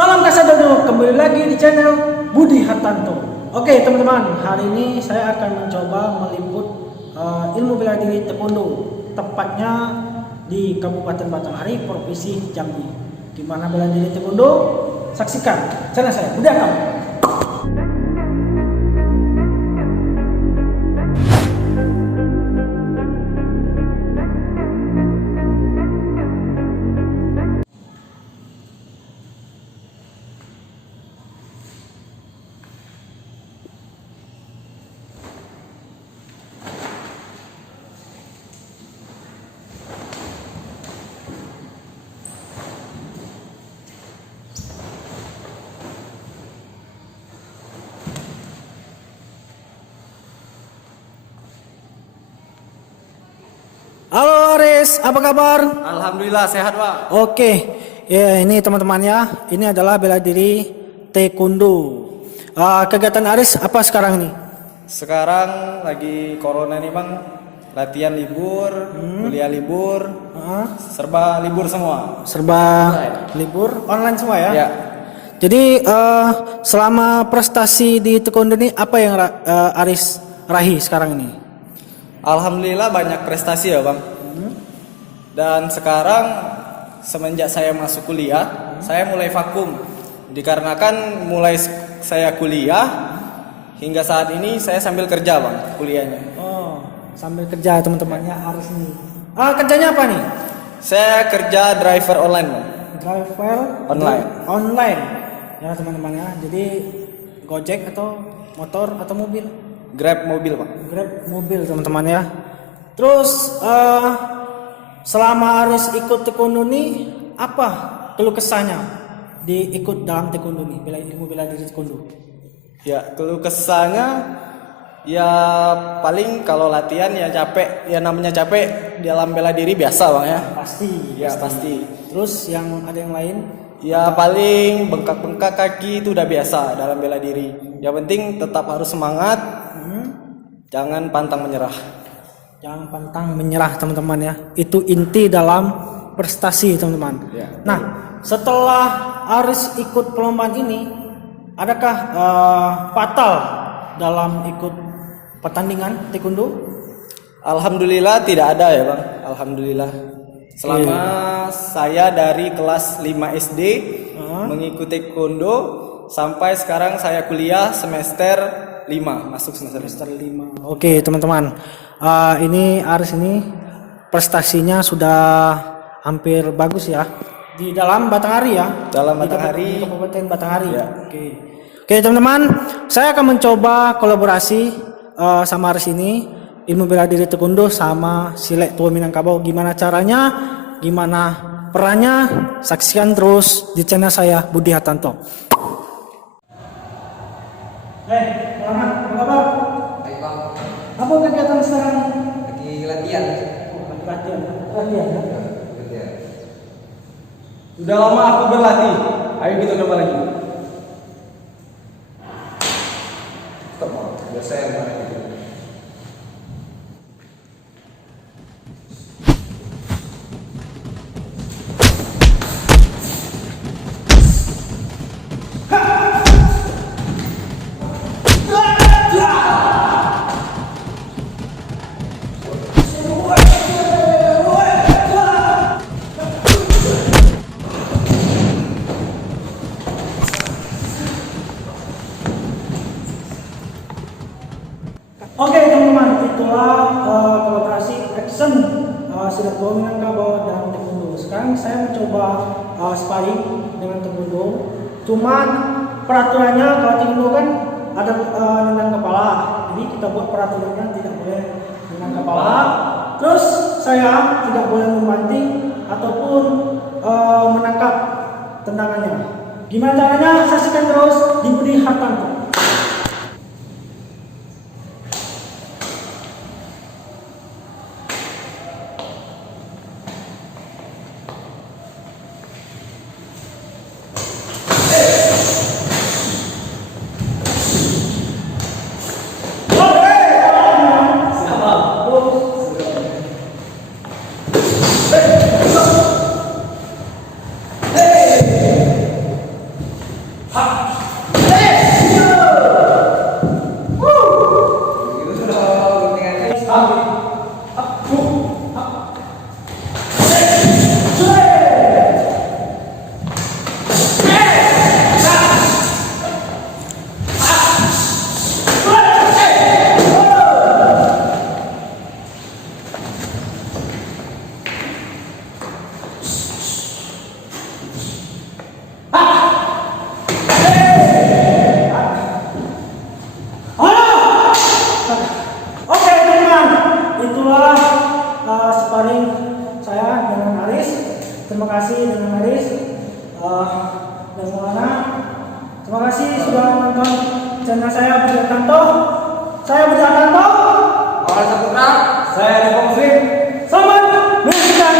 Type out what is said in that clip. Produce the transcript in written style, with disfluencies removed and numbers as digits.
Salam Kasadodo, kembali lagi di channel Budi Hartanto. Oke teman-teman, hari ini saya akan mencoba meliput ilmu bela diri taekwondo, tepatnya di Kabupaten Batanghari, Provinsi Jambi. Gimana bela diri taekwondo? Saksikan channel saya, Budi Hartanto. Halo Aris, apa kabar? Alhamdulillah sehat Pak. Oke, ya ini teman-teman ya, ini adalah bela diri taekwondo. Kegiatan Aris apa sekarang nih? Sekarang lagi corona nih Bang, latihan libur, kuliah libur, serba libur semua. Serba libur, online semua ya? Ya. Jadi selama prestasi di taekwondo ini apa yang Aris raih sekarang ini? Alhamdulillah banyak prestasi ya Bang. Dan sekarang semenjak saya masuk kuliah, saya mulai vakum. Dikarenakan mulai saya kuliah hingga saat ini saya sambil kerja Bang kuliahnya. Oh, sambil kerja teman-temannya Aris ini. Kerjanya apa nih? Saya kerja driver online Bang. Driver Online. Online. Ya teman-teman ya. Jadi Gojek atau motor atau mobil? Grab mobil Bang. Grab mobil teman-teman ya. Terus selama Aris ikut taekwondo nih, apa keluh kesahnya di ikut dalam taekwondo nih, ilmu bela diri taekwondo? Ya, keluh kesahnya ya paling kalau latihan ya capek, ya namanya capek dalam bela diri biasa Bang ya. Pasti. Ya pasti. Terus yang ada yang lain? Ya paling bengkak-bengkak kaki itu udah biasa dalam bela diri. Yang penting tetap harus semangat, jangan pantang menyerah. Jangan pantang menyerah teman-teman ya. Itu inti dalam prestasi teman-teman. Ya. Nah, setelah Aris ikut perlombaan ini, adakah fatal dalam ikut pertandingan taekwondo? Alhamdulillah tidak ada ya Bang. Alhamdulillah. Selama saya dari kelas 5 SD mengikuti taekwondo sampai sekarang saya kuliah semester 5, masuk semester 5. Oke teman-teman, ini Aris ini prestasinya sudah hampir bagus ya di dalam Batanghari ya. Dalam Batanghari, di Kabupaten Batanghari. Ya. Oke teman-teman, saya akan mencoba kolaborasi sama Aris ini, ilmu bela diri taekwondo sama silat tua Minangkabau. Gimana caranya, gimana perannya, saksikan terus di channel saya Budi Hartanto. Selamat, apa kabar? Baik Bang, Apa kegiatan sekarang? lagi latihan. Latihan ya? Latihan. Sudah lama aku berlatih. Ayo kita coba lagi. Stop Bang, biasa yang mana gitu. Oke teman-teman, itulah kolaborasi action silat bola Minangkabau dan taekwondo. Sekarang saya mencoba sparring dengan taekwondo. Cuman peraturannya kalau taekwondo kan ada nendang kepala, jadi kita buat peraturannya tidak boleh nendang kepala. Terus saya tidak boleh membanting ataupun menangkap tendangannya. Gimana caranya? Saksikan terus di Budi Hartanto. semuanya. Terima kasih sudah menonton channel saya Budi Tanto. Saya Budi Tanto. Awal Saputra. Saya Depok Muslim. Selamat menyaksikan.